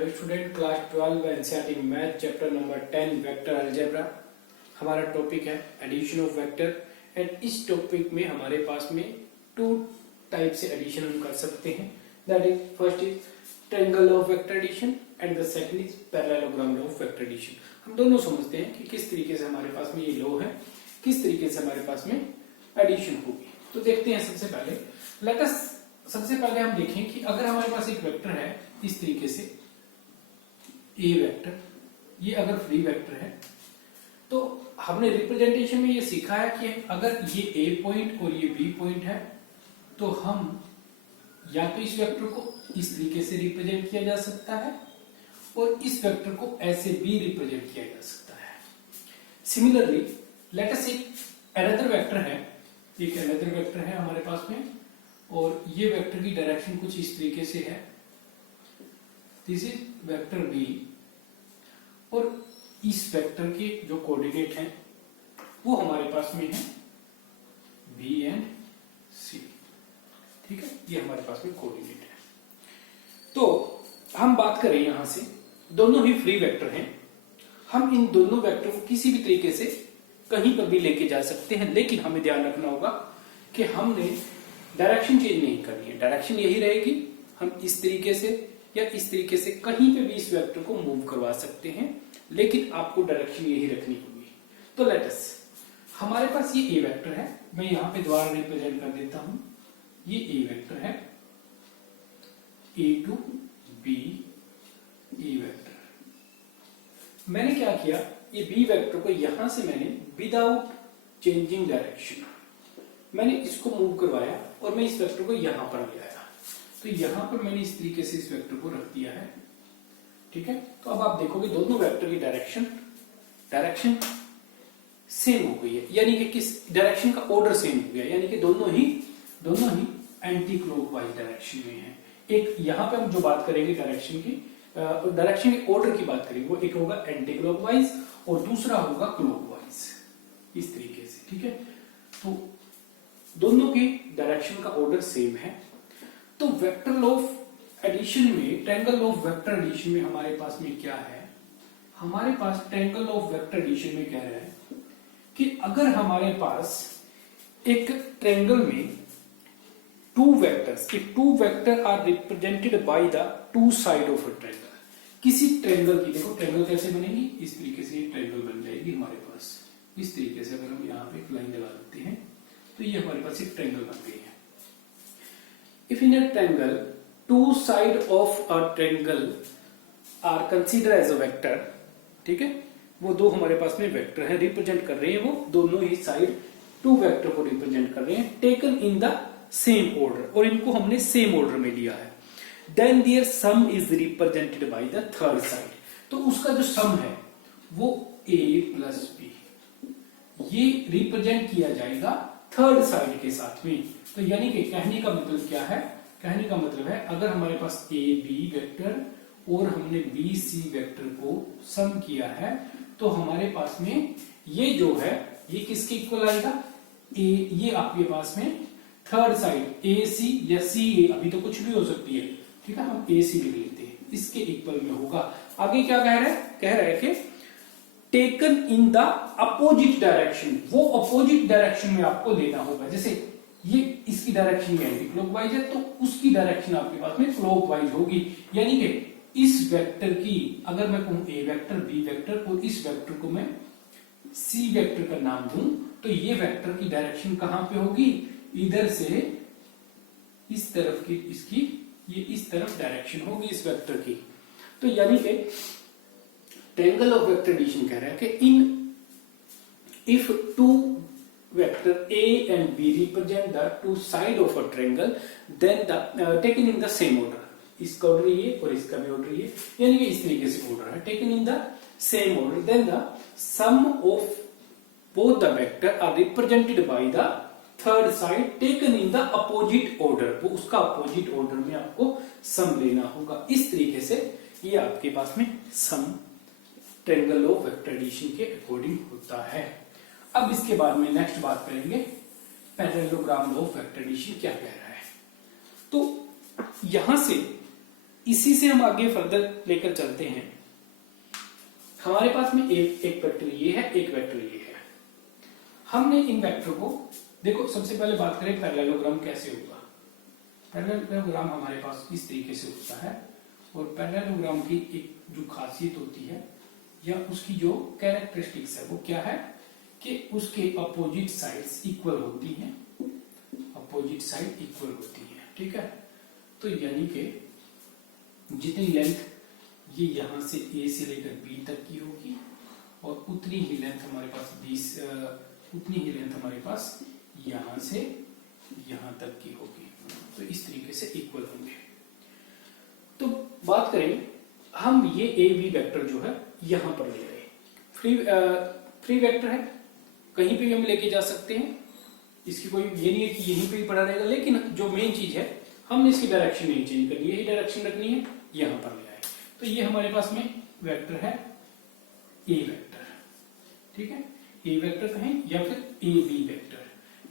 Dear student, class 12 NCERT math chapter number 10 vector algebra. हमारा topic है addition of vector and इस topic में हमारे पास में टू टाइप से एडिशन हम कर सकते हैं। That is first is triangle of vector addition and the second is parallelogram law of vector addition. हम दोनों समझते हैं कि किस तरीके से हमारे पास में ये लॉ है, किस तरीके से हमारे पास में एडिशन होगी। तो देखते हैं सबसे पहले हम देखें कि अगर हमारे पास एक वेक्टर है इस तरीके से ए वेक्टर, ये अगर फ्री वेक्टर है तो हमने रिप्रेजेंटेशन में ये सीखा है कि अगर ये ए पॉइंट और ये बी पॉइंट है तो हम या तो इस वेक्टर को इस तरीके से रिप्रेजेंट किया जा सकता है और इस वेक्टर को ऐसे भी रिप्रेजेंट किया जा सकता है। सिमिलरली लेट अस से अनदर वेक्टर है, एक अनदर वेक्टर है हमारे पास में और ये वेक्टर की डायरेक्शन कुछ इस तरीके से है। दिस इज वेक्टर बी और इस वेक्टर के जो कोऑर्डिनेट हैं वो हमारे पास में है बी एंड सी। ठीक है, ये हमारे पास में कोऑर्डिनेट है। तो हम बात करें यहां से, दोनों ही फ्री वेक्टर हैं। हम इन दोनों वेक्टर को किसी भी तरीके से कहीं पर भी लेके जा सकते हैं, लेकिन हमें ध्यान रखना होगा कि हमने डायरेक्शन चेंज नहीं करनी है। डायरेक्शन यही रहेगी, हम इस तरीके से या इस तरीके से कहीं पे भी इस वेक्टर को मूव करवा सकते हैं, लेकिन आपको डायरेक्शन यही रखनी होगी। तो लेट अस, हमारे पास ये ए वेक्टर है, मैं यहां पे द्वारा रिप्रेजेंट कर देता हूं। ये ए वेक्टर है, ए टू बी ए वेक्टर। मैंने क्या किया, ये बी वेक्टर को यहां से मैंने विदाउट चेंजिंग डायरेक्शन मैंने इसको मूव करवाया और मैं इस वेक्टर को यहां पर ले आया। तो यहां पर मैंने इस तरीके से इस वेक्टर को रख दिया है। ठीक है, तो अब आप देखोगे दोनों वेक्टर की डायरेक्शन सेम हो गई है, यानी कि किस डायरेक्शन का ऑर्डर सेम हो गया, यानी कि दोनों ही एंटी क्लॉकवाइज डायरेक्शन में है। एक यहां पे हम जो बात करेंगे डायरेक्शन के ऑर्डर की बात करेंगे, वो एक होगा एंटी क्लॉकवाइज और दूसरा होगा क्लॉकवाइज, इस तरीके से। ठीक है, तो दोनों की डायरेक्शन का ऑर्डर सेम है। तो वेक्टर लॉ ऑफ एडिशन में, ट्रायंगल ऑफ वेक्टर एडिशन में हमारे पास में क्या है, हमारे पास ट्रायंगल ऑफ वेक्टर एडिशन में कह रहा है कि अगर हमारे पास एक ट्रायंगल में two vector are represented by the two side of a triangle. किसी ट्रायंगल की, देखो ट्रायंगल कैसे बनेगी, इस तरीके से ट्रायंगल बन जाएगी हमारे पास। इस तरीके से अगर हम यहाँ पे एक लाइन लगा देते हैं तो ये हमारे पास एक ट्रायंगल बन गई है। If in a triangle, two sides of a triangle are considered as a vector, ठीक है, वो दो हमारे पास में वेक्टर है, रिप्रेजेंट कर रहे हैं, वो दोनों ही साइड टू वेक्टर को रिप्रेजेंट कर रहे हैं, taken in the same order, और इनको हमने सेम ऑर्डर में लिया है। Then their sum is represented by the third side. तो उसका जो सम है वो a प्लस बी, ये रिप्रेजेंट किया जाएगा थर्ड साइड के साथ में। तो यानी कि कहने का मतलब क्या है, कहने का मतलब है अगर हमारे पास ए बी वेक्टर और हमने बी सी वेक्टर को सम किया है तो हमारे पास में ये जो है ये किसके इक्वल आएगा, ए, ये आपके पास में थर्ड साइड ए सी या सी ए, अभी तो कुछ भी हो सकती है। ठीक है, हम ए सी लिख लेते हैं, इसके इक्वल में होगा। आगे क्या कह रहा है कि taken in the opposite direction, वो अपोजिट डायरेक्शन में आपको लेना होगा। जैसे ये इसकी डायरेक्शन एंटी क्लॉकवाइज है तो उसकी डायरेक्शन आपके पास में क्लॉकवाइज होगी। यानी कि इस वेक्टर की, अगर मैं कहूं ए वेक्टर बी वेक्टर और इस वेक्टर को मैं सी वेक्टर का नाम दूं तो ये वेक्टर की डायरेक्शन कहां पे होगी, इधर से इस तरफ की, इसकी ये इस तरफ डायरेक्शन होगी इस वेक्टर की। तो यानी कि ट्रायंगल ऑफ वेक्टर एडिशन कह रहा है कि if two vector A and B represent the two side of a triangle, then the taken in the same order, इसका ऑर्डर ये और इसका भी ऑर्डर ये, यानी कि इस तरीके से ऑर्डर है, taken in the same order, then the sum of both the vector are represented by the third side taken in the opposite order। वो उसका अपोजिट ऑर्डर में आपको सम लेना होगा। इस तरीके से ये आपके पास में sum triangle of vector addition के अकॉर्डिंग होता है। अब इसके बाद में नेक्स्ट बात करेंगे parallelogram law of vector addition क्या कह रहा है। तो यहां से इसी से हम आगे फर्दर लेकर चलते हैं। हमारे पास में एक वेक्टर ये है, एक वेक्टर ये है। हमने इन वेक्टर को देखो, सबसे पहले बात करें पैरेललोग्राम कैसे होगा। पैरेललोग्राम हमारे पास इस तरीके से होता है, और पैरेललोग्राम की एक जो खासियत होती है या उसकी जो कैरेक्टरिस्टिक्स है वो क्या है कि उसके अपोजिट साइड्स इक्वल होती हैं, अपोजिट साइड इक्वल होती है। ठीक है, तो यानी कि जितनी लेंथ ये यहां से ए से लेकर बी तक की होगी और उतनी ही लेंथ हमारे पास उतनी ही लेंथ हमारे पास यहां से यहां तक की होगी। तो इस तरीके से इक्वल होंगे। तो बात करें हम ये ए बी वेक्टर जो है यहां पर ले रहे, फ्री वेक्टर है, कहीं पे भी हम लेके जा सकते हैं, इसकी कोई ये नहीं है कि यहीं पे ही पड़ा रहेगा। लेकिन जो मेन चीज है हमने इसकी डायरेक्शन नहीं चेंज करनी है, यही डायरेक्शन रखनी है, यहां पर ले आए। तो ये हमारे पास में वेक्टर है ए वेक्टर। ठीक है, ए वेक्टर कहें या फिर ए बी वेक्टर,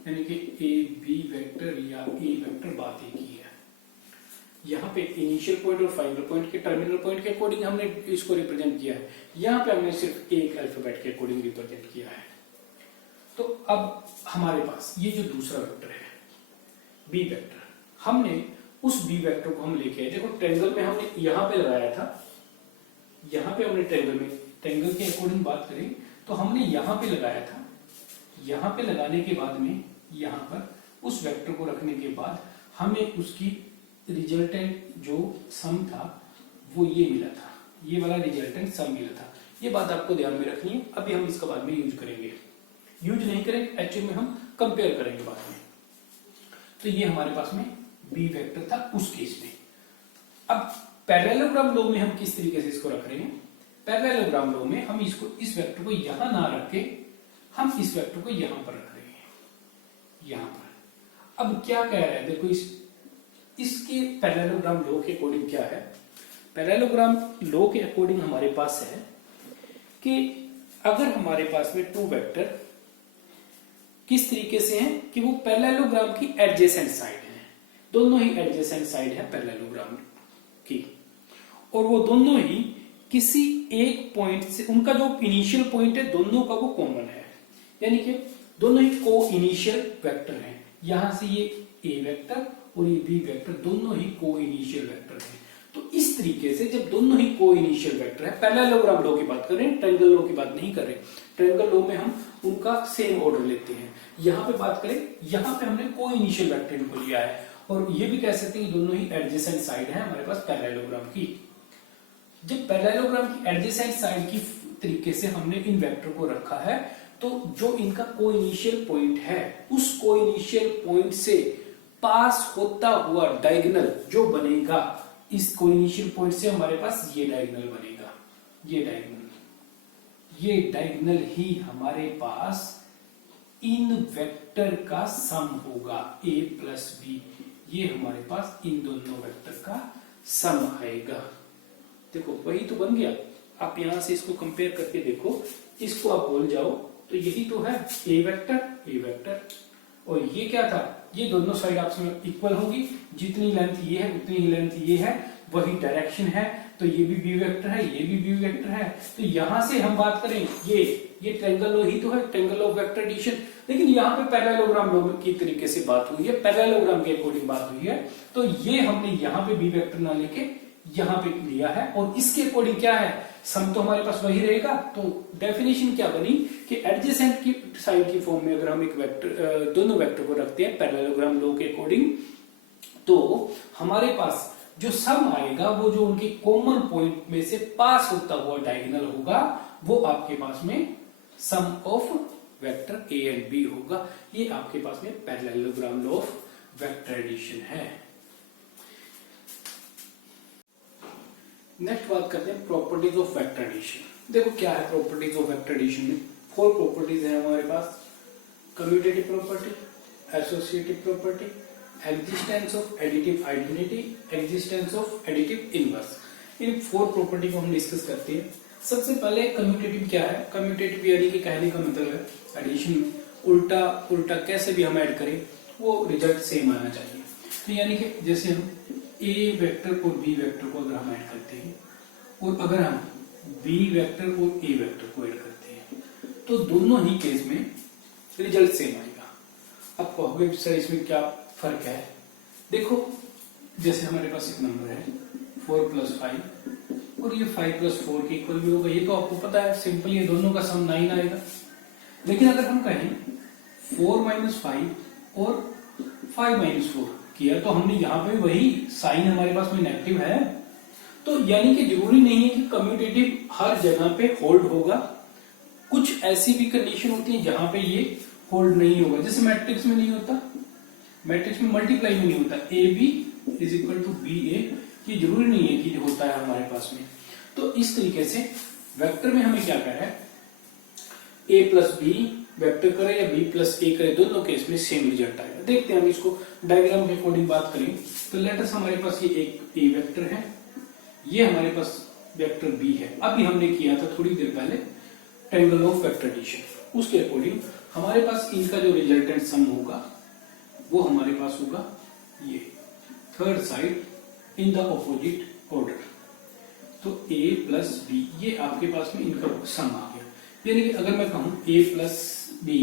यानी कि ए बी वेक्टर या ए वेक्टर बात एक ही है। यहाँ पे इनिशियल पॉइंट और फाइनल पॉइंट के टर्मिनल पॉइंट के अकॉर्डिंग हमने इसको रिप्रेजेंट किया है, यहाँ पे हमने सिर्फ एक अल्फाबेट के अकॉर्डिंग रिप्रेजेंट किया है। तो अब हमारे पास ये जो दूसरा वेक्टर है बी वेक्टर, हमने उस बी वेक्टर को हम लेके आए। देखो ट्रायंगल में हमने यहाँ पे लगाया था, यहाँ पे हमने ट्रायंगल के अकॉर्डिंग बात करें तो हमने यहाँ पे लगाया था। यहाँ पे लगाने के बाद में यहाँ पर उस वेक्टर को रखने के बाद हमें उसकी रिजल्टेंट जो सम था वो ये मिला था, ये वाला रिजल्टेंट सम मिला था। ये बात आपको ध्यान में रखनी है, अभी हम इसका बाद में यूज करेंगे, यूज नहीं करेंगे एक्चुअली में, हम कंपेयर करेंगे बाद में। तो ये हमारे पास में बी वेक्टर था उस केस में। अब पैरेललोग्राम लॉ में हम किस तरीके से इसको रख रहे हैं, पैरेललोग्राम लॉ में हम इसको इस वेक्टर को यहां ना रख के हम इस वेक्टर को यहां पर रख रहे हैं, यहां पर। अब क्या कह रहा है देखो, इसके पैरेललोग्राम लॉ के अकॉर्डिंग क्या है, पैरेललोग्राम लॉ के अकॉर्डिंग हमारे पास है कि अगर हमारे पास में टू वेक्टर किस तरीके से हैं कि वो पैरेललोग्राम की एडजेसेंट साइड है, दोनों ही एडजेसेंट साइड है पैरेललोग्राम की, और वो दोनों ही किसी एक पॉइंट से, उनका जो इनिशियल पॉइंट है दोनों का वो कॉमन है, यानी कि दोनों ही को इनिशियल वेक्टर हैं। यहां से ये ए वेक्टर और ये बी वेक्टर दोनों ही को इनिशियल वेक्टर हैं। तो इस तरीके से जब दोनों ही को इनिशियल वेक्टर है, पैरेललोग्राम लॉ की बात कर रहे हैं, ट्रायंगल लॉ की बात नहीं कर रहे। ट्रायंगल लॉ में हम उनका सेम ऑर्डर लेते हैं। यहाँ पे बात करें, यहाँ पे हमने को इनिशियल वेक्टर इनको लिया है, और ये भी कह सकते हैं दोनों ही एडजेसेंट साइड है हमारे पास पैरेललोग्राम की। जब पैरेललोग्राम की एडजेसेंट साइड की तरीके से हमने इन वेक्टर को रखा है, तो जो इनका को इनिशियल पॉइंट है उस को इनिशियल पॉइंट से पास होता हुआ डायगोनल जो बनेगा, इस को इनिशियल पॉइंट से हमारे पास ये डायगोनल बनेगा, ये डायगोनल ही हमारे पास इन वेक्टर का सम होगा, a प्लस बी, ये हमारे पास इन दोनों वेक्टर का सम आएगा। देखो वही तो बन गया। आप यहां से इसको कंपेयर करके देखो, इसको आप बोल जाओ तो यही तो है ए वेक्टर, और ये क्या था, ये दोनों साइड आपस में इक्वल होगी, जितनी लेंथ ये है उतनी ही लेंथ ये है, वही डायरेक्शन है, तो ये भी बी वेक्टर है, ये भी बी वेक्टर है। तो यहां से हम बात करें, ये ट्रायंगल लॉ ही तो है, ट्रायंगल ऑफ वेक्टर एडिशन। लेकिन यहाँ पे पैरेललोग्राम लॉ की तरीके से बात हुई है, पैरेललोग्राम के अकॉर्डिंग बात हुई है, तो ये हमने यहाँ पे बी वेक्टर ना लेके यहाँ पे लिया है, और इसके अकॉर्डिंग क्या है, सम तो हमारे पास वही रहेगा। तो डेफिनेशन क्या बनी कि एडजेसेंट की साइड की फॉर्म में अगर हम एक वेक्टर, दोनों वेक्टर को रखते हैं पैरेललोग्राम लॉ के अकॉर्डिंग, तो हमारे पास जो सम आएगा वो जो उनके कॉमन पॉइंट में से पास होता हुआ डायगोनल होगा, वो आपके पास में sum of vector A and B होगा। ये आपके पास में parallelogram law of vector addition है। नेक्स्ट बात करते हैं प्रॉपर्टीज ऑफ वेक्टर एडिशन। देखो क्या है प्रॉपर्टीज ऑफ वेक्टर एडिशन में, 4 प्रॉपर्टीज है हमारे पास, commutative property, associative property, existence of additive identity, existence of additive inverse. इन 4 प्रॉपर्टी को हम डिस्कस करते हैं। सबसे पहले कम्यूटेटिव क्या है, कम्यूटेटिव यानी कि कहने का मतलब है एडिशन में उल्टा कैसे भी हम ऐड करें वो रिजल्ट सेम आना चाहिए। तो यानी कि जैसे हम ए वेक्टर और बी वेक्टर को अगर हम ऐड करते हैं और अगर हम बी वेक्टर और ए वेक्टर को ऐड करते हैं तो दोनों ही केस में रिजल्ट सेम आएगा। अब कहोगे सर इसमें क्या फर्क है? देखो जैसे हमारे पास एक नंबर है 4 + 5 और ये 5 + 4 के इक्वल भी होगा, ये तो आपको पता है, सिंपल ये दोनों का सम 9 आएगा। लेकिन अगर हम कहें 4 - 5 और 5 - 4 किया तो हमने यहाँ पे वही साइन हमारे पास में नेगेटिव है, तो यानी कि जरूरी नहीं है कि कम्यूटेटिव हर जगह पे होल्ड होगा। कुछ ऐसी भी कंडीशन होती है जहां पे ये होल्ड नहीं होगा, जैसे मैट्रिक्स में नहीं होता, मैट्रिक्स में मल्टीप्लाई में नहीं होता, AB = BA, ये जरूरी नहीं है कि होता है हमारे पास में। तो इस तरीके से वेक्टर में हमें क्या करना है, A + B वेक्टर करें या B + A करें, दोनों केस में सेम रिजल्ट आएगा। देखते हैं हम इसको डायग्राम के अकॉर्डिंग बात करें तो लेट अस हमारे पास ये एक A वेक्टर है, ये हमारे पास वेक्टर B है। अभी हमने किया था थोड़ी देर पहले ट्रायंगल ऑफ वेक्टर एडिशन, उसके अकॉर्डिंग हमारे पास इनका जो रिजल्टेंट सम होगा वो हमारे पास होगा ये third side in the opposite order. तो A + B ये आपके पास में इनका सम आ गया, यानी कि अगर मैं कहूं A + B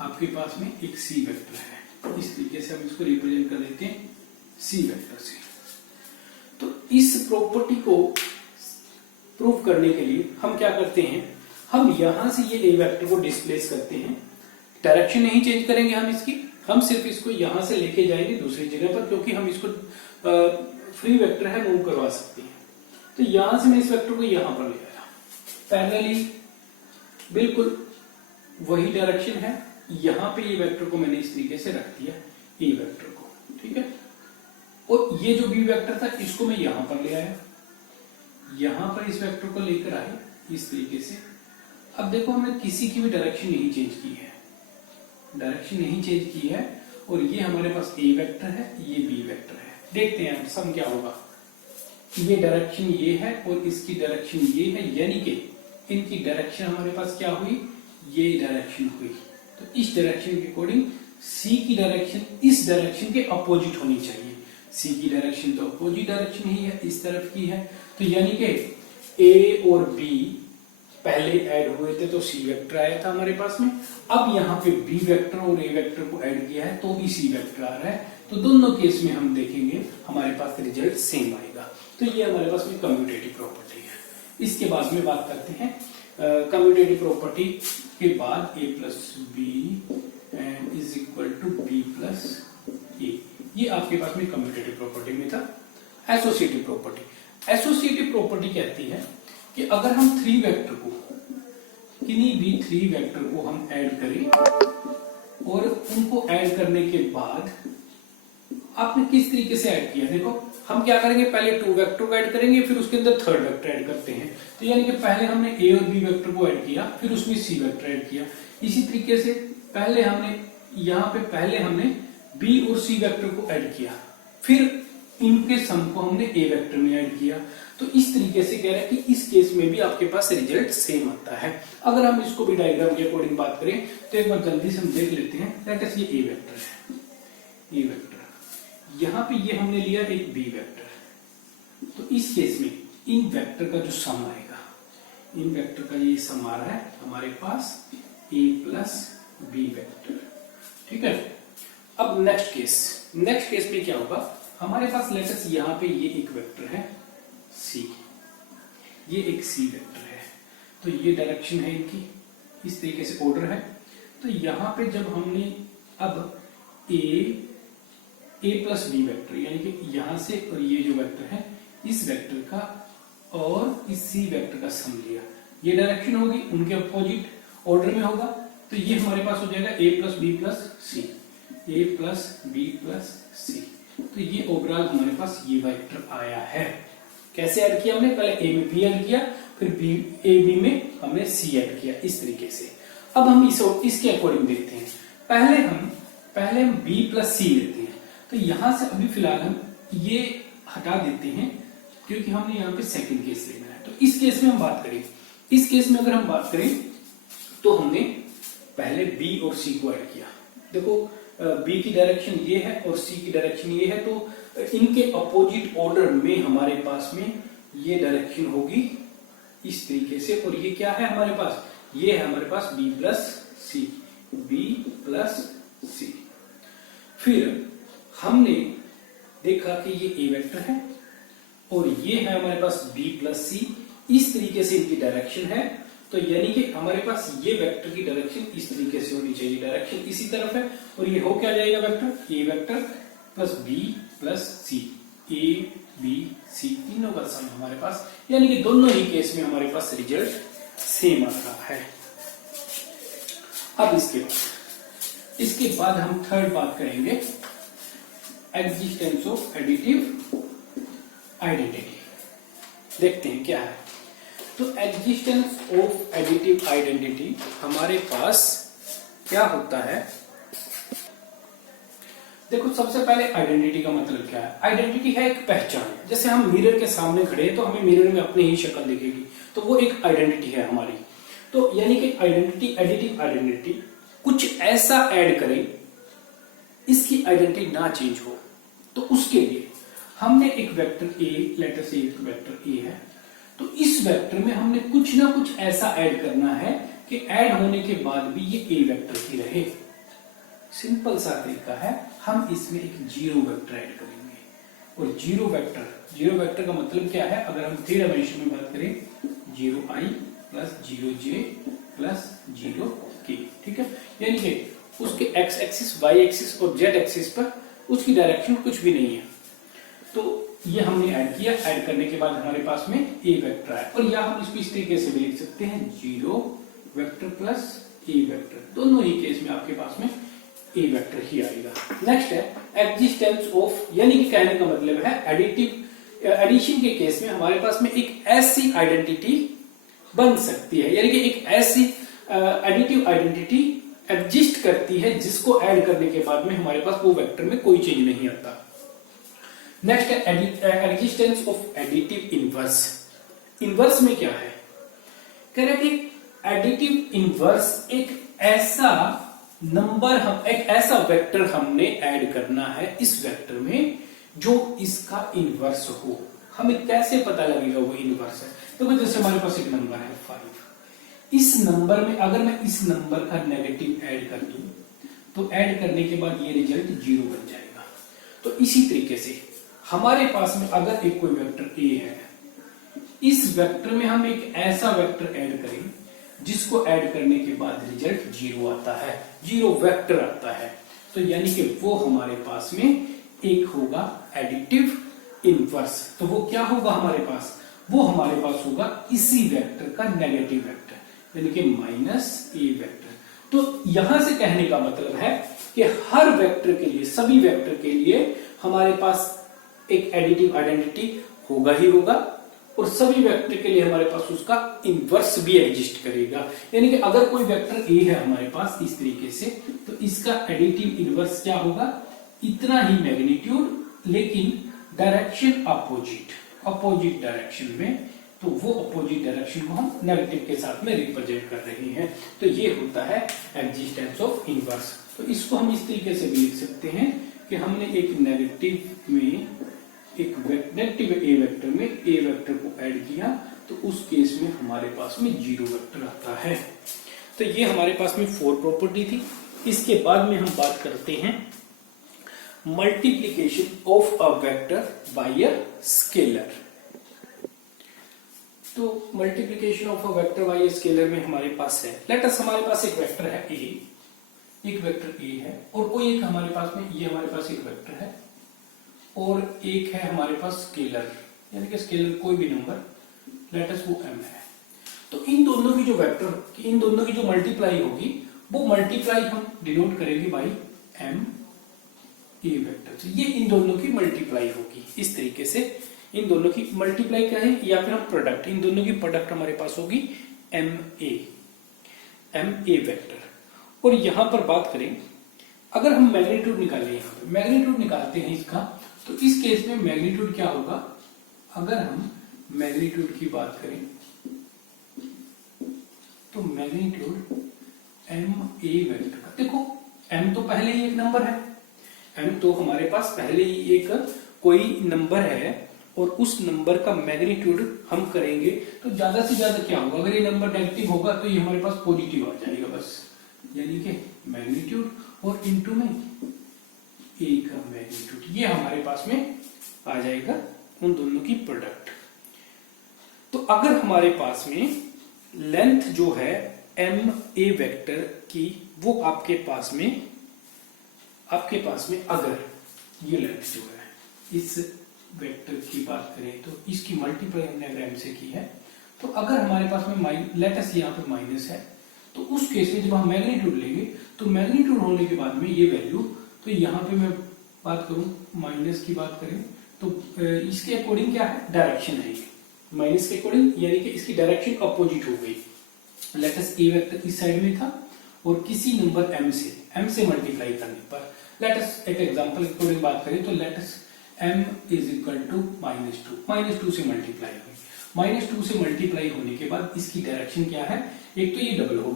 आपके पास में एक C वेक्टर है, इस तरीके से हम इसको रिप्रेजेंट कर देते हैं C वेक्टर से। तो इस प्रॉपर्टी को प्रूव करने के लिए हम क्या करते हैं, हम यहां से ये A वेक्टर को डिस्प्लेस करते हैं, डायरेक्शन नहीं चेंज करेंगे हम इसकी, हम सिर्फ इसको यहां से लेके जाएंगे दूसरी जगह पर, क्योंकि हम इसको फ्री वेक्टर है मूव करवा सकते हैं। तो यहां से मैं इस वेक्टर को यहां पर ले आया, पैरेलली बिल्कुल वही डायरेक्शन है, यहां पे ये वेक्टर को मैंने इस तरीके से रख दिया ए वेक्टर को, ठीक है। और ये जो बी वेक्टर था इसको मैं यहां पर ले आया, यहां पर इस वेक्टर को लेकर आए इस तरीके से। अब देखो हमने किसी की भी डायरेक्शन नहीं चेंज की है, डायरेक्शन नहीं चेंज की है, और ये हमारे पास ए वेक्टर है, ये बी वेक्टर है। देखते हैं सम क्या होगा, ये डायरेक्शन ये है और इसकी डायरेक्शन ये है, यानी कि इनकी डायरेक्शन हमारे पास क्या हुई, ये डायरेक्शन हुई। तो इस डायरेक्शन के अकॉर्डिंग सी की डायरेक्शन इस डायरेक्शन के अपोजिट होनी चाहिए। सी की डायरेक्शन तो अपोजिट डायरेक्शन ही है, इस तरफ की है, तो यानी कि ए और बी पहले ऐड हुए थे तो सी वेक्टर आया था हमारे पास में। अब यहाँ पे बी वेक्टर और ए वेक्टर को ऐड किया है तो भी सी वेक्टर आ रहा है, तो दोनों केस में हम देखेंगे हमारे पास रिजल्ट सेम आएगा। तो ये हमारे पास में कम्यूटेटिव प्रॉपर्टी है। इसके बाद में बात करते हैं कम्यूटेटिव प्रॉपर्टी के बाद a + b = b + a, ये आपके पास में कम्यूटेटिव प्रॉपर्टी में था। एसोसिएटिव प्रॉपर्टी, एसोसिएटिव प्रॉपर्टी कहती है कि अगर हम 3 वेक्टर को, किन्हीं भी 3 वेक्टर को हम ऐड करें और उनको ऐड करने के बाद आपने किस तरीके से ऐड किया, देखो हम क्या करेंगे, पहले 2 वेक्टर को ऐड करेंगे, फिर उसके अंदर थर्ड वेक्टर ऐड करते हैं। तो यानी कि पहले हमने ए और बी वेक्टर को ऐड किया, फिर उसमें सी वेक्टर ऐड किया। इसी तरीके से पहले हमने यहाँ पे पहले हमने बी और सी वेक्टर को ऐड किया, फिर इनके सम को हमने ए वेक्टर में ऐड किया। तो इस तरीके से कह रहा है कि इस केस में भी आपके पास रिजल्ट सेम आता है। अगर हम इसको भी डायग्राम के अकॉर्डिंग बात करें तो एक बार जल्दी से हम देख लेते हैं। लेट अस ये ए वेक्टर है, ए वेक्टर, यहाँ पे ये हमने लिया एक बी वेक्टर, तो इस केस में इन वेक्टर का जो सम आएगा, इन वेक्टर का ये सम आ रहा है हमारे पास a + b वेक्टर, ठीक है। अब नेक्स्ट केस में क्या होगा, हमारे पास लेट अस यहाँ पे ये एक वेक्टर है c, ये एक c वेक्टर है, तो ये डायरेक्शन है इनकी, इस तरीके से ऑर्डर है। तो यहाँ पे जब हमने अब a + b वेक्टर, यानी कि यहां से और ये जो वेक्टर है इस वेक्टर का और इस सी वेक्टर का सम लिया, ये डायरेक्शन होगी उनके अपोजिट ऑर्डर में होगा, तो ये हमारे पास हो जाएगा a + b + c, a + b + c। तो ये ओवरऑल हमारे पास ये वेक्टर आया है। कैसे ऐड किया हमने, पहले a में b ऐड किया, फिर a b में हमने c ऐड किया, इस तरीके से। अब हम इसके अकॉर्डिंग देखते हैं, पहले हम b + c लेते हैं। तो यहां से अभी फिलहाल हम ये हटा देते हैं क्योंकि हमने यहाँ पे सेकंड केस लेना है। तो इस केस में हम बात करें, इस केस में अगर हम बात करें तो हमने पहले b और c को ऐड किया। देखो b की डायरेक्शन ये है और c की डायरेक्शन ये है, तो इनके अपोजिट ऑर्डर में हमारे पास में ये डायरेक्शन होगी इस तरीके से, और ये क्या है हमारे पास, ये है हमारे पास b प्लस सी, b प्लस सी। फिर हमने देखा कि ये a वेक्टर है और ये है हमारे पास b प्लस सी, इस तरीके से इनकी डायरेक्शन है। तो यानी कि हमारे पास ये वेक्टर की डायरेक्शन इस तरीके से होनी चाहिए, डायरेक्शन इसी तरफ है, और ये हो क्या जाएगा vector, a vector plus b plus C, a b c तीनों का सम हमारे पास, यानी कि दोनों ही केस में हमारे पास रिजल्ट सेम आ रहा है। अब इसके बाद हम थर्ड बात करेंगे, एग्जिस्टेंस ऑफ एडिटिव आइडेंटिटी। देखते हैं क्या है। तो एग्जिस्टेंस ऑफ एडिटिव आइडेंटिटी हमारे पास क्या होता है। देखो सबसे पहले आइडेंटिटी का मतलब क्या है। आइडेंटिटी है एक पहचान। जैसे हम मिरर के सामने खड़े हैं तो हमें मिरर में अपनी ही शक्ल दिखेगी, तो वो एक आइडेंटिटी है हमारी। तो यानी कि आइडेंटिटी, एडिटिव आइडेंटिटी, कुछ ऐसा ऐड करें इसकी आइडेंटिटी ना चेंज हो। तो उसके लिए हमने एक वेक्टर ए, लेटर से एक वेक्टर ए है, तो इस वेक्टर में हमने कुछ ना कुछ ऐसा ऐड करना है कि ऐड होने के बाद भी ये ए वेक्टर ही रहे। सिंपल सा तरीका है, हम इसमें एक जीरो वेक्टर ऐड करेंगे। और जीरो वेक्टर का मतलब क्या है, अगर हम थ्री डायमेंशन में बात करें, जीरो आई प्लस जीरो जे प्लस जीरो के, ठीक है। यानी कि उसके एक्स एक्सिस, वाई एक्सिस और जेड एक्सिस पर उसकी डायरेक्शन कुछ भी नहीं है। तो ये हमने ऐड किया, ऐड करने के बाद हमारे पास में ए वेक्टर है, और या हम इसको इस तरीके से भी लिख सकते हैं, जीरो वेक्टर प्लस ए वेक्टर। दोनों ही केस में आपके पास में ए वेक्टर ही आएगा। नेक्स्ट है एग्जिस्टेंस ऑफ, यानी कि कहने का मतलब है एडिशन के केस में हमारे पास में एक ऐसी आइडेंटिटी बन सकती है, यानी कि एक ऐसी एडिटिव आइडेंटिटी एग्जिस्ट करती है जिसको ऐड करने के बाद में हमारे पास वो वेक्टर में कोई चेंज नहीं आता। नेक्स्ट है existence of additive inverse. Inverse में क्या है, कह रहे कि एडिटिव इनवर्स एक ऐसा नंबर, हम एक ऐसा वेक्टर हमने ऐड करना है इस वेक्टर में जो इसका इनवर्स हो। हमें कैसे पता लगेगा वो इनवर्स है। तो जैसे हमारे पास एक नंबर है 5, इस नंबर में अगर मैं इस नंबर का नेगेटिव ऐड कर दूं तो ऐड करने के बाद ये रिजल्ट 0 बन जाएगा। तो इसी तरीके से हमारे पास में अगर एक कोई वेक्टर ए है, इस वेक्टर में हम एक ऐसा वेक्टर ऐड करें जिसको ऐड करने के बाद रिजल्ट 0 आता है, 0 वेक्टर आता है, तो यानी कि वो हमारे पास में एक होगा एडिटिव इनवर्स। तो वो क्या होगा हमारे पास, वो हमारे पास होगा इसी वेक्टर का नेगेटिव वेक्टर, यानी कि माइनस ए वेक्टर। तो यहां से कहने का मतलब है कि हर वेक्टर के लिए, सभी वेक्टर के लिए हमारे पास एक एडिटिव आइडेंटिटी होगा ही होगा, और सभी वेक्टर के लिए हमारे पास उसका इनवर्स भी एग्जिस्ट करेगा। यानी कि अगर कोई वेक्टर ए है हमारे पास इस तरीके से, तो इसका एडिटिव इनवर्स क्या होगा, इतना ही मैग्नीट्यूड, लेकिन डायरेक्शन अपोजिट डायरेक्शन में। तो वो अपोजिट डायरेक्शन को हम नेगेटिव के साथ में रिप्रेजेंट कर रहे हैं। तो ये होता है एग्जिस्टेंस ऑफ इनवर्स। तो इसको हम इस तरीके से भी लिख सकते हैं कि हमने एक नेगेटिव में, एक नेगेटिव ए वेक्टर में ए वेक्टर को ऐड किया, तो उस केस में हमारे पास में 0 वेक्टर आता है। तो ये हमारे पास में 4 प्रॉपर्टी थी। इसके बाद में हम बात करते हैं multiplication of a vector by a scalar. तो multiplication of a vector by a scalar में हमारे पास है, लेट अस हमारे पास एक वेक्टर है ए, एक वेक्टर ए है, और कोई एक हमारे पास में, ये हमारे पास एक वेक्टर है और एक है हमारे पास स्केलर, यानी कि स्केलर कोई भी नंबर, लेट अस वो m है। तो इन दोनों की जो वेक्टर, इन दोनों की जो मल्टीप्लाई होगी, वो मल्टीप्लाई हम डिनोट करेंगे बाई m ए वेक्टर से। ये इन दोनों की मल्टीप्लाई होगी इस तरीके से, इन दोनों की मल्टीप्लाई करें या फिर हम प्रोडक्ट, इन दोनों की प्रोडक्ट हमारे पास होगी m ए वेक्टर। और यहां पर बात करें, अगर हम मैग्नीट्यूड निकालें, यहां पे मैग्नीट्यूड निकालते हैं इसका, तो इस केस में मैग्नीट्यूड क्या होगा, अगर हम मैग्नीट्यूड की बात करें तो मैग्नीट्यूड m ए वेक्टर का, देखो m तो पहले ही एक नंबर है, m तो हमारे पास पहले ही एक कोई नंबर है और उस नंबर का मैग्नीट्यूड हम करेंगे तो ज्यादा से ज्यादा क्या होगा, अगर ये नंबर नेगेटिव होगा तो ये हमारे पास पॉजिटिव आ जाएगा बस, यानी कि मैग्नीट्यूड और इनटू में ए का मैग्नीट्यूड, ये हमारे पास में आ जाएगा उन दोनों की प्रोडक्ट। तो अगर हमारे पास में लेंथ जो है एम ए वेक्टर की, वो आपके पास में अगर ये लेंथ जो है इस वेक्टर की बात करें तो इसकी मल्टीप्लाई हमने अगर एम से की है, तो अगर हमारे पास में लेटस यहाँ पे माइनस है, तो उस केस में जब हम मैग्नीट्यूड लेंगे तो मैग्नीट्यूड होने के बाद में ये वैल्यू, तो यहाँ पे मैं बात करूं माइनस की बात करें तो इसके अकॉर्डिंग क्या है, डायरेक्शन है ये माइनस के अकॉर्डिंग, यानी कि इसकी डायरेक्शन अपोजिट हो गई। लेटस ए वेक्टर इस साइड में था और किसी नंबर m से मल्टीप्लाई करने पर, लेटस एक एग्जांपल के अकॉर्डिंग बात करें तो let's m is equal to -2 से मल्टीप्लाई हुई, -2 से मल्टीप्लाई होने के बाद इसकी डायरेक्शन क्या है, एक तो ये डबल हो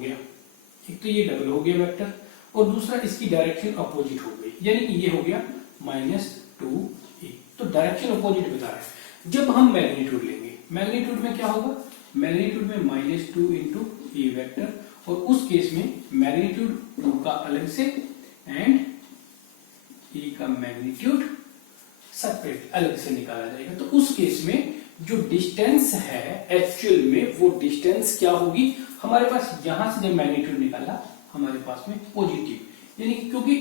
गया वेक्टर, और दूसरा इसकी डायरेक्शन अपोजिट हो गई, यानी कि ये हो गया -2a, तो डायरेक्शन अपोजिट बता रहा है। जब हम मैग्नीट्यूड लेंगे, मैग्नीट्यूड में क्या होगा, मैग्नीट्यूड में -2 इंटू ए वेक्टर, और उस केस में मैग्नीट्यूड 2 का अलग से एंड ए का मैग्नीट्यूड सेपरेट अलग से निकाला जाएगा। तो उस केस में जो डिस्टेंस है एक्चुअल में, वो डिस्टेंस क्या होगी, हमारे पास यहां से जब मैग्नीट्यूड निकाला हमारे पास में पॉजिटिव, यानी कि क्योंकि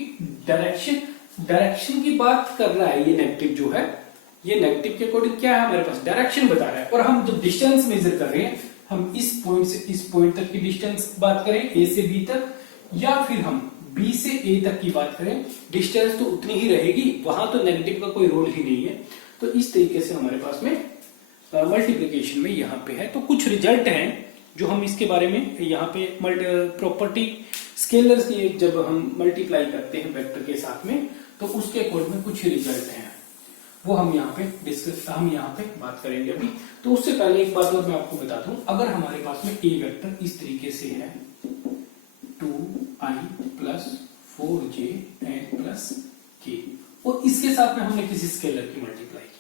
डायरेक्शन की बात कर रहा है, ये नेगेटिव जो है, ये नेगेटिव के अकॉर्डिंग क्या है, हमारे पास डायरेक्शन बता रहा है, और हम जब डिस्टेंस मेजर कर रहे हैं, हम इस पॉइंट से इस पॉइंट तक की डिस्टेंस बात करें ए से बी तक, या फिर हम बी से ए तक की बात करें, डिस्टेंस तो उतनी ही रहेगी, वहां तो नेगेटिव का कोई रोल ही नहीं है। तो इस तरीके से हमारे पास में मल्टीप्लिकेशन में यहाँ पे है। तो कुछ रिजल्ट हैं जो हम इसके बारे में यहाँ पे प्रॉपर्टी स्केलर्स की जब हम मल्टीप्लाई करते हैं वेक्टर के साथ में, तो उसके अकॉर्डिंग में कुछ रिजल्ट हैं, वो हम यहाँ पे बात करेंगे अभी। तो उससे पहले एक बात और मैं आपको बता दूं, अगर हमारे पास में ए वेक्टर इस तरीके से है 2i plus 4j and plus k, और इसके साथ में हमने किसी स्केलर की मल्टीप्लाई की,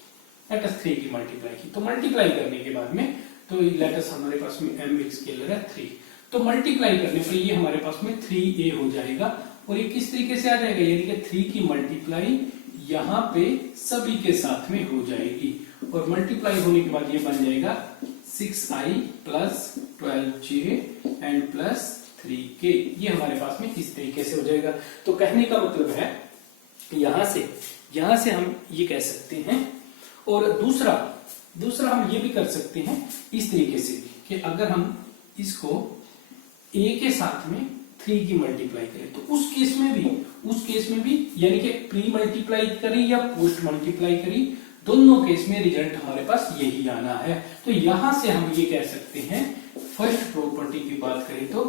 लेटस 3 की मल्टीप्लाई की, तो मल्टीप्लाई करने के बाद में तो लेटस हमारे पास में m एक स्केलर है 3, तो मल्टीप्लाई करने पर ये हमारे पास में 3a हो जाएगा, और ये किस तरीके से आ जाएगा, यानी कि 3 की मल्टीप्लाई यहाँ पे सभी के साथ में हो जाएगी, और मल्टीप्लाई होने के बाद ये बन जाएगा 6i plus 12j and plus 3k, ये हमारे पास में इस तरीके से हो जाएगा। तो कहने का मतलब है यहां से हम ये कह सकते हैं, और दूसरा हम ये भी कर सकते हैं इस तरीके से कि अगर हम इसको a के साथ में 3 की मल्टीप्लाई करें, तो उस केस में भी यानी कि प्री मल्टीप्लाई करी या पोस्ट मल्टीप्लाई करी, दोनों केस में रिजल्ट हमारे पास यही आना है। तो यहां से हम ये कह सकते हैं, फर्स्ट प्रॉपर्टी की बात करें तो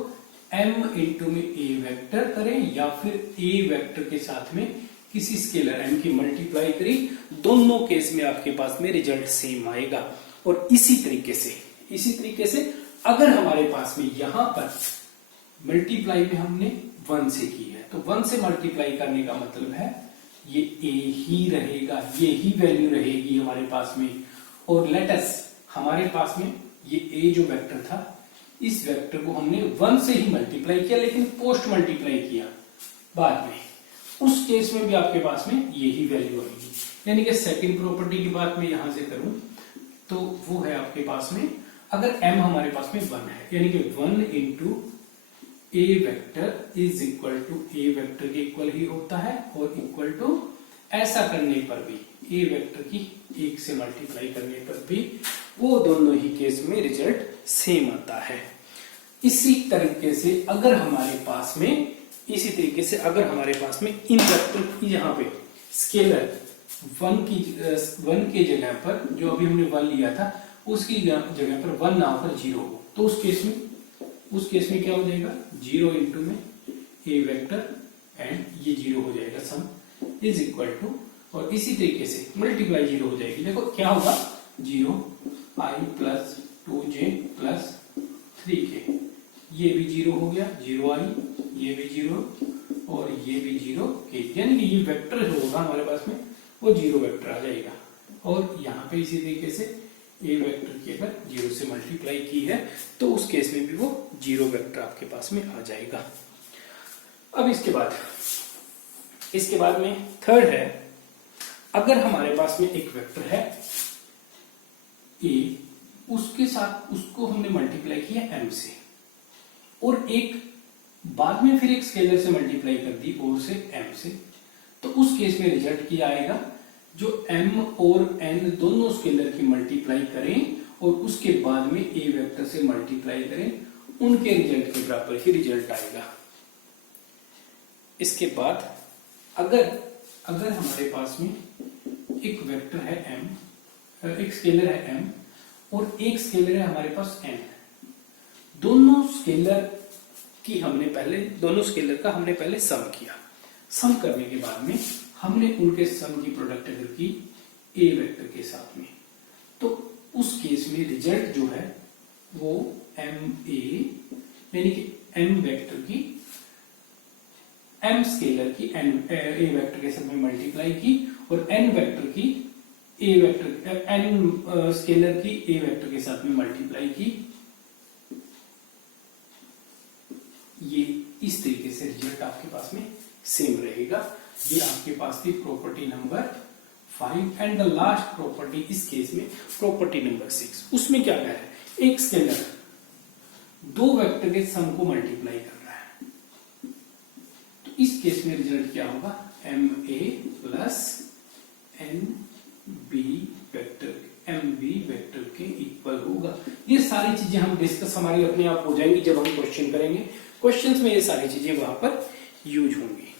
m इंटू में a वेक्टर करें या फिर a वेक्टर के साथ में किसी स्केलर m की मल्टीप्लाई करी, दोनों केस में आपके पास में रिजल्ट सेम आएगा। और इसी तरीके से अगर हमारे पास में यहां पर मल्टीप्लाई में हमने 1 से की है, तो 1 से मल्टीप्लाई करने का मतलब है ये a ही रहेगा, ये ही वैल्यू रहेगी हमारे पास में। और लेटस हमारे पास में ये a जो वेक्टर था, इस वेक्टर को हमने 1 से ही मल्टीप्लाई किया, लेकिन पोस्ट मल्टीप्लाई किया बाद में, उस केस में भी आपके पास में यही वैल्यू आएगी। यानी कि सेकंड प्रॉपर्टी की बात मैं यहां से करूं तो वो है आपके पास में, अगर m हमारे पास में 1 है, यानी कि 1 into A vector is equal to A vector के इक्वल ही होता है, और इक्वल टू ऐसा करने पर भी ए वेक्टर की 1 से मल्टीप्लाई करने पर भी वो दोनों ही केस में रिजल्ट सेम आता है। इसी तरीके से अगर हमारे पास में इन वेक्टर यहाँ पे स्केलर 1 के जगह पर, जो अभी हमने 1 लिया था, उसकी जगह पर 1 ना होकर 0 हो, तो उस केस में क्या हो जाएगा, 0 इंटू में ए वेक्टर एंड ये 0 हो जाएगा, सम इज इक्वल टू, और इसी तरीके से मल्टीप्लाई 0 हो जाएगी। देखो क्या होगा, 0i plus 2j plus 3k, ये भी 0 हो गया, 0i, ये भी 0 और ये भी 0k, यानी कि ये वेक्टर जो होगा हमारे पास में वो जीरो वेक्टर आ जाएगा। और यहाँ पे इसी तरीके से ए वेक्टर की अगर जीरो से मल्टीप्लाई की है तो उस केस में भी वो जीरो वेक्टर आपके पास में आ जाएगा। अब इसके बाद में थर्ड है, अगर हमारे पास में एक वेक्टर है ए, उसके साथ उसको हमने मल्टीप्लाई किया m से, और एक बाद में फिर एक स्केलर से मल्टीप्लाई कर दी और से m से, तो उस केस में रिजल्ट क्या आएगा, जो m और n दोनों स्केलर की मल्टीप्लाई करें और उसके बाद में a वेक्टर से मल्टीप्लाई करें, उनके रिजल्ट के बराबर ही रिजल्ट आएगा। इसके बाद अगर हमारे पास में एक वेक्टर है m, एक स्केलर है m और एक स्केलर है हमारे पास n, दोनों स्केलर का हमने पहले सम किया। सम करने के बाद में हमने उनके सम की प्रोडक्ट अगर की a वेक्टर के साथ में, तो उस केस में रिजल्ट जो है वो ma यानी कि m वेक्टर की m स्केलर की a वेक्टर के साथ में मल्टीप्लाई की और n वेक्टर की n स्केलर की a वेक्टर के साथ में मल्टीप्लाई की, ये इस तरीके से रिजल्ट आपके पास में सेम रहेगा। ये आपके पास थी property number 5 and the last property इस केस में प्रॉपर्टी नंबर 6। उसमें क्या कह रहा है, एक स्केलर दो वेक्टर के सम को मल्टीप्लाई कर रहा है, तो इस केस में रिजल्ट क्या होगा, ma प्लस nb वेक्टर के इक्वल होगा। ये सारी चीजें हम डिस्कस हमारी अपने आप हो जाएंगी जब हम क्वेश्चन करेंगे। क्वेश्चंस में ये सारी चीजें वहां पर यूज होंगी।